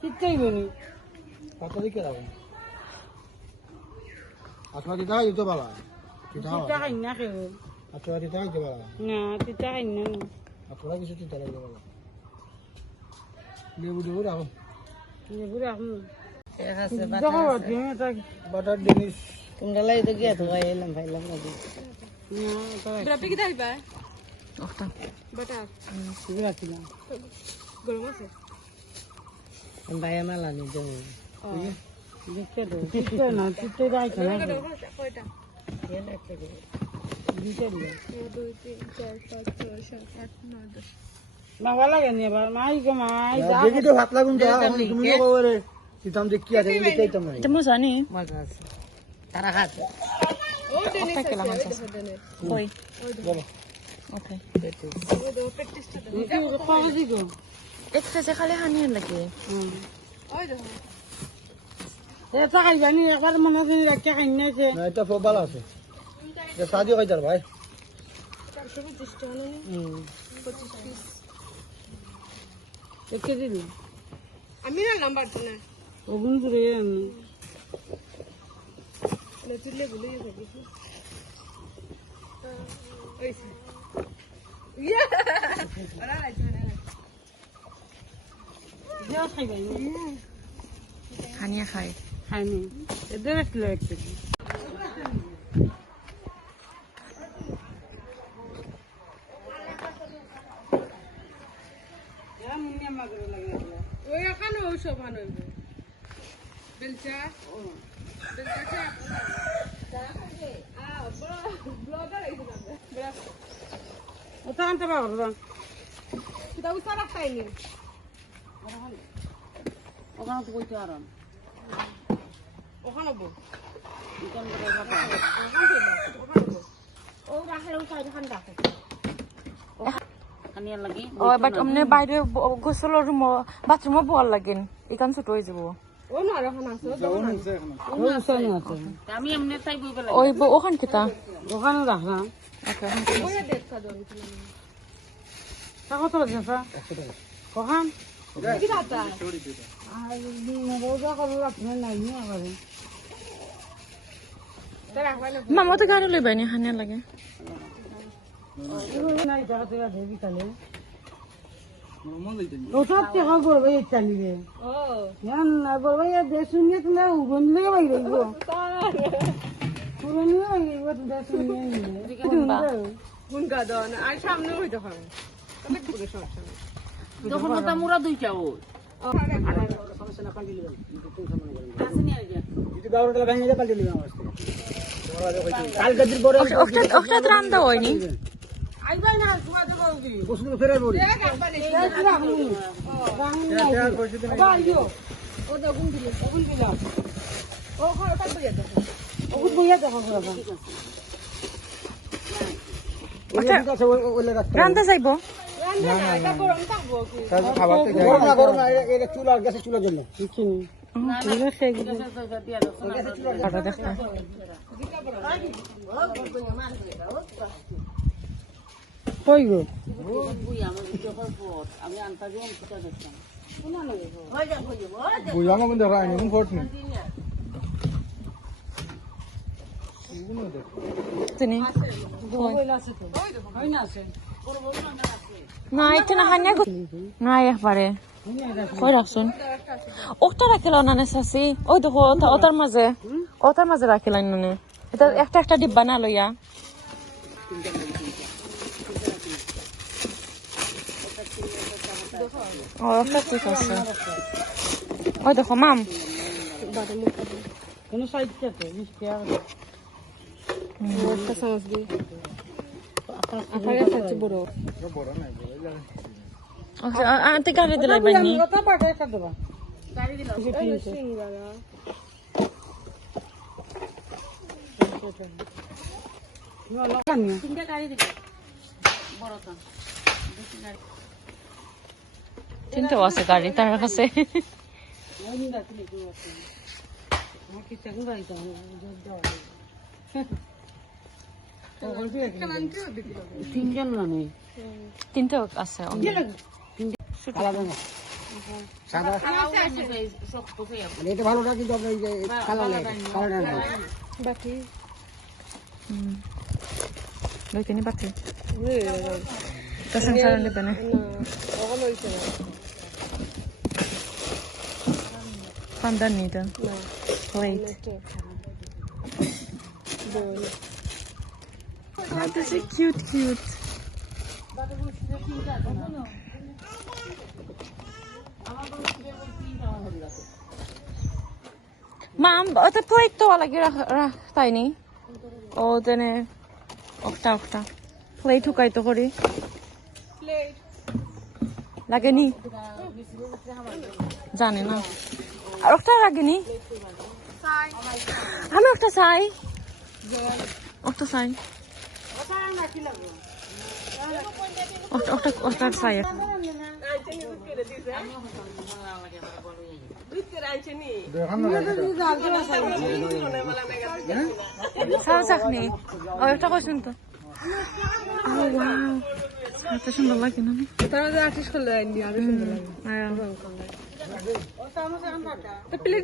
কিচ্ছাই বলি কত দিকে যাবেন আপনার দিতে হয় দিতে পারা তিতা খাই না কেউ আপনার দিতে হয় দিতে পারা না তিতা খাই না আপনারা কিছু চিন্তা লাগবে বলা লেবু লেবু রাখুন লেবু রাখুন বাটার জিনিস তোমরা লাই তো গিয়া তো এলাম ভাইলাম না berapa kita iba? ওটা Batak. শুধু রাখিলাম Golong apa? ভাইয়া মেলা নি দেবো দেখতে তো তিতে না তিতে রাখি না Ada apa? Apa itu? দিতে দিলে 1, 2, 3, 4, 5, 6, 7, 8, 9, 10. মাগা লাগে নি এবার মাই গো মাই দেখি তো ভাত লাগুন যা তুমি কবরে দিতাম দেখি আছে দেখাইতাম না এটা মজা নি মজা আছে তারা খাচ্ছে Oh, ini কই বলো ওকে Udah petis tuh. কাগজি গো একটা যে খালি হানি লাগে Oh, itu. এটা খাই জানি একবার মনে করি রাখতে খাই না যে না এটা খুব ভালো আছে এটা সাদিও খাইতার ভাই 450 টাকা nih. 25 piece. দেখে দিবি Ami na lambar tuh na. ওগুন ধরে আমি Na tulle bule ya tadi. Oh, isi. Iya. Ora lah jangan. যা খাই ভাই হানিয়া খায় খাই নি এদের কিলো একটা ya munya magro lagi Oh, ya kan usah mana itu. Belca. Oh. Belca. Ah, blogger itu kan. Berapa? ওটা আনতে পারবো Kita usah rasa ini. ওখানে তো কইতে আরাম ওখানে বল ইকান করে খাবা ও রাখে ও সাইড খান রাখে খানিয়া লাগি ও বাট আমনে বাইরে গোসলের রুম বাথরুমে বল লাগেন এখান ছোট হয়ে যাব ও না রাখা না সো যাও না এখন ওই সানি আছে আমি এমনি তাই বই গেলাম ওই ওখান কিতা ওখানে রাখলাম ওকে ওই দেখতা দন তা কত আছে কখন কি দাতা আর রোজা করলো আপনি নাই নি আবার তারা রাখা না মামা তো গাড়ি লই বাইনি হানিয়া লাগে নাই টাকা টাকা দেবি তাহলে নরমাল দিতেন ওটা টাকা করবে এই চালিয়ে ও জান না বলবে এই দেশুন নিয়ে তুমি উড়ন লেগে বাইরে গো উড়ন নিয়ে বাইরে গো দেশুন নিয়ে গুন গাদন আর সামনে হই দেখো অনেক বড় সমস্যা তখন তো মুরা দুইটাও যদি 12 টাকা ভেঙে যায় পাল্টে নিলাম আজকে কাল গদির পরে ওটা রান্দা হয়নি আইবা না সুবা দেবো কি বসুন ফেরে পড়ি এক একবার নেই আইও ও তো গুন দিলে ওগুন দিলাম ও খড় কাট বইয়া দেখো ওগুন বইয়া দেখো বাবা ঠিক আছে ওলে রাখতে রান্দা যাইবো রান্না না এটা গরম থাকবো কি খাবার থেকে গরম না এটা চুলা গ্যাসের চুলার জন্য কিছু নেই না সেই কাটা দেখতে কই গো বুঝানো মধ্যে রাইনি কোন ফট নেই তিনি আছে তো হয় না আছে না এটা না হানিয়া না একবারে কই রাখছুন ওটা রাখিল না নেসাসি ওই দেখো ওটার মাঝে রাখিলাম না এটা একটা একটা ডিব্বা না লইয়া ও একটা ঠিক আছে ওই দেখো মাম কোন সাইড থেকে মিষ্টি আর একটা চামচ দি আপারে সবচেয়ে বড় বড় নাই ওকে আন্টি গাড়ি দিলাই বানি কথা পাঠাই কা দেবা গাড়ি দিলাম এই সিঙ্গারা না লাগানি তিনটা গাড়ি দিলাম বড়টা তিনটাও আছে গাড়ি তার কাছে আমার কি চাকরি বাড়িতে জোর দেওয়া তিনজন মানে তিনটে আছে আলাদা না সাদা এটা ভালোটা কিন্তু আপনার এই যে কালার কালার বাকি লইতেনি পাতি তো সংসার নেবে না pandan nito wait oh this is cute Ma'am, ito plate to lagi tayo ni. O, dene. Okta. Plate to kayo to kori. Plate Lagi ni. জানি না. আর একটা lagi ni. আমি একটা চাই. একটা চাই. একটা চাই. Sao sakni? Oh, একটা কইছেন তো। Oh wow. এত সুন্দর লাগে না? তারা আর্টিস্ট করলে আরো সুন্দর লাগে আয়া। প্লেট